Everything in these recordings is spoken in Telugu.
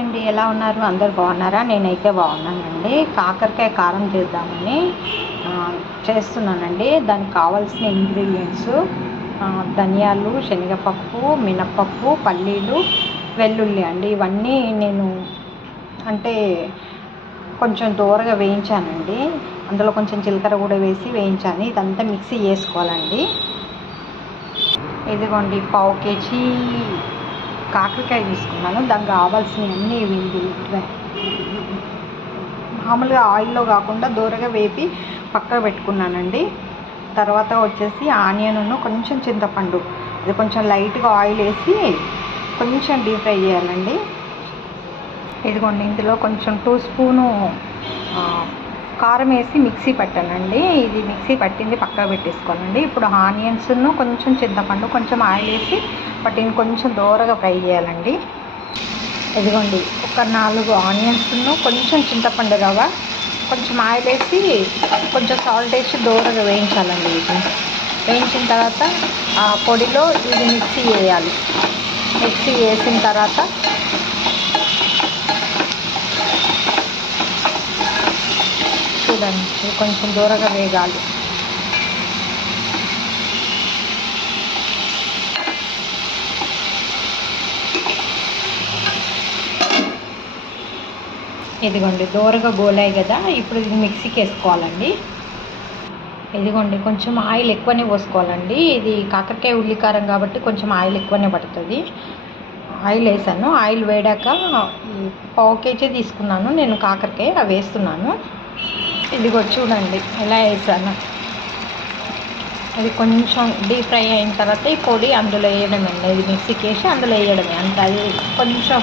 అండి, ఎలా ఉన్నారు? అందరు బాగున్నారా? నేనైతే బాగున్నానండి. కాకరకాయ కారం చేద్దామని చేస్తున్నానండి. దానికి కావాల్సిన ఇంగ్రీడియంట్స్ ధనియాలు, శనగపప్పు, మినప్పప్పు, పల్లీలు, వెల్లుల్లి అండి. ఇవన్నీ నేను అంటే కొంచెం దూరగా వేయించానండి. అందులో కొంచెం జీలకర్ర కూడా వేసి వేయించాను. ఇదంతా మిక్సీ చేసుకోవాలండి. ఇదిగోండి, పావు కేజీ కాకరకాయ తీసుకున్నాను. దానికి కావాల్సినవన్నీ మామూలుగా ఆయిల్లో కాకుండా దూరగా వేపి పక్కకు పెట్టుకున్నానండి. తర్వాత వచ్చేసి ఆనియన్, కొంచెం చింతపండు, ఇది కొంచెం లైట్గా ఆయిల్ వేసి కొంచెం డీప్ ఫ్రై చేయాలండి. ఇదిగోండి, ఇందులో కొంచెం 2 స్పూను కారం వేసి మిక్సీ పట్టానండి. ఇది మిక్సీ పట్టింది పక్కకు పెట్టేసుకోవాలండి. ఇప్పుడు ఆనియన్స్, కొంచెం చింతపండు, కొంచెం ఆయిల్ వేసి వాటిని కొంచెం దూరగా ఫ్రై చేయాలండి. ఇదిగోండి, ఒక 4 ఆనియన్స్, కొంచెం చింతపండు రవ్వ, కొంచెం ఆయిల్ వేసి కొంచెం సాల్ట్ వేసి దూరగా వేయించాలండి. ఇది వేయించిన తర్వాత ఆ పొడిలో ఇది మిక్సీ వేయాలి. మిక్సీ వేసిన తర్వాత చూడండి, ఇది కొంచెం దూరగా వేగాలి. ఇదిగోండి, దూరగా గోలాయి కదా. ఇప్పుడు ఇది మిక్సీకి వేసుకోవాలండి. ఇదిగోండి, కొంచెం ఆయిల్ ఎక్కువనే పోసుకోవాలండి. ఇది కాకరకాయ ఉల్లికారం కాబట్టి కొంచెం ఆయిల్ ఎక్కువనే పడుతుంది. ఆయిల్ వేసాను. ఆయిల్ వేడాక పావు కేజీ తీసుకున్నాను నేను కాకరకాయ, అవి వేస్తున్నాను. ఇదిగో చూడండి ఎలా వేసాను. అది కొంచెం డీప్ ఫ్రై అయిన తర్వాత ఈ పొడి అందులో వేయడమండి. ఇది మిక్సీకి వేసి అందులో వేయడమే అంత. అది కొంచెం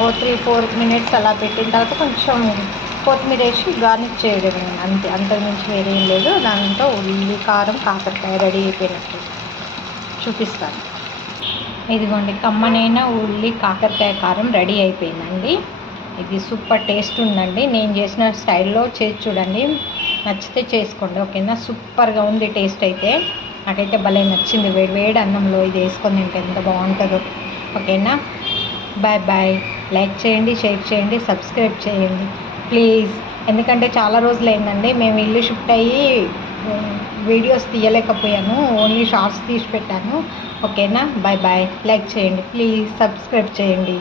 3-4 మినిట్స్ అలా పెట్టిన తర్వాత కొంచెం కొత్తిమీర వేసి గార్నిష్ చేయడమే అంతే. అంతకుమించి వేరే ఏం లేదు. దాంతో ఉల్లి కారం కాకరకాయ రెడీ అయిపోయినట్టు చూపిస్తాను. ఇదిగోండి, కమ్మనైన ఉల్లి కాకరకాయ కారం రెడీ అయిపోయిందండి. ఇది సూపర్ టేస్ట్ ఉందండి. నేను చేసిన స్టైల్లో చేసి చూడండి, నచ్చితే చేసుకోండి. ఓకేనా? సూపర్గా ఉంది టేస్ట్ అయితే. నాకైతే భలే నచ్చింది. వేడి అన్నంలో ఇది వేసుకొని తింటే ఎంత బాగుంటుందో. ఓకేనా? Bye bye. లైక్ చేయండి, షేర్ చేయండి, సబ్స్క్రైబ్ చేయండి ప్లీజ్. ఎందుకంటే చాలా రోజులు అయిందండి మేము ఇల్లు షిఫ్ట్ అయ్యి వీడియోస్ తీయలేకపోయాను. ఓన్లీ షార్ట్స్ తీసి పెట్టాను. ఓకేనా? Bye bye. లైక్ చేయండి ప్లీజ్, సబ్స్క్రైబ్ చేయండి.